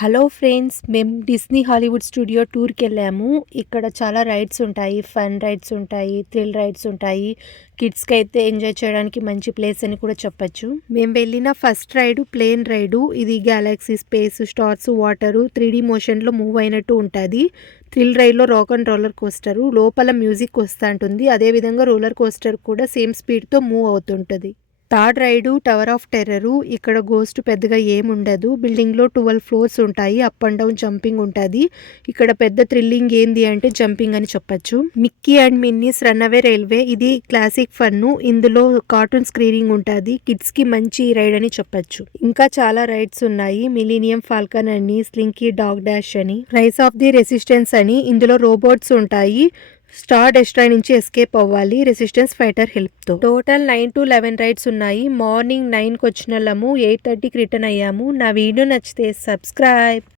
Hello friends, మేము Disney Hollywood studio టూర్కి వెళ్ళాము. ఇక్కడ చాలా రైడ్స్ ఉంటాయి, ఫన్ రైడ్స్ ఉంటాయి, థ్రిల్ రైడ్స్ ఉంటాయి. కిడ్స్కి అయితే ఎంజాయ్ చేయడానికి మంచి ప్లేస్ అని కూడా చెప్పచ్చు. మేము వెళ్ళిన ఫస్ట్ రైడు ప్లేన్ రైడు. ఇది galaxy, space, stars, water 3D మోషన్లో మూవ్ అయినట్టు ఉంటుంది. థ్రిల్ రైడ్లో రాక్ అండ్ రోలర్ కోస్టరు, లోపల మ్యూజిక్ వస్తూ ఉంటుంది. అదేవిధంగా రోలర్ కోస్టర్ కూడా సేమ్ స్పీడ్తో మూవ్ అవుతుంటుంది. Third ride tower of terror. ఇక్కడ గోస్ట్ పెద్దగా ఏముండదు. బిల్డింగ్లో 12 ఫ్లోర్స్ ఉంటాయి. అప్ అండ్ డౌన్ జంపింగ్ ఉంటుంది. ఇక్కడ పెద్ద థ్రిల్లింగ్ ఏంది అంటే జంపింగ్ అని చెప్పచ్చు. Mickey and Minnie's runaway railway. ఇది క్లాసిక్ ఫన్ను. ఇందులో కార్టూన్ స్క్రీనింగ్ ఉంటుంది. కిడ్స్కి మంచి రైడ్ అని చెప్పచ్చు. ఇంకా చాలా రైడ్స్ ఉన్నాయి. మిలీనియం ఫాల్కన్ అని, స్లింకీ డాగ్ డాష్ అని, రైస్ ఆఫ్ ది రెసిస్టెన్స్ అని. ఇందులో రోబోట్స్ ఉంటాయి. స్టార్ డెస్ట్రాయ్ నుంచి ఎస్కేప్ అవ్వాలి రెసిస్టెన్స్ ఫైటర్ హెల్ప్తో. టోటల్ 9 to 11 రైడ్స్ ఉన్నాయి. మార్నింగ్ 9కి వచ్చిన వాళ్ళము 8:30కి రిటర్న్ అయ్యాము. నా వీడియో నచ్చితే సబ్స్క్రైబ్.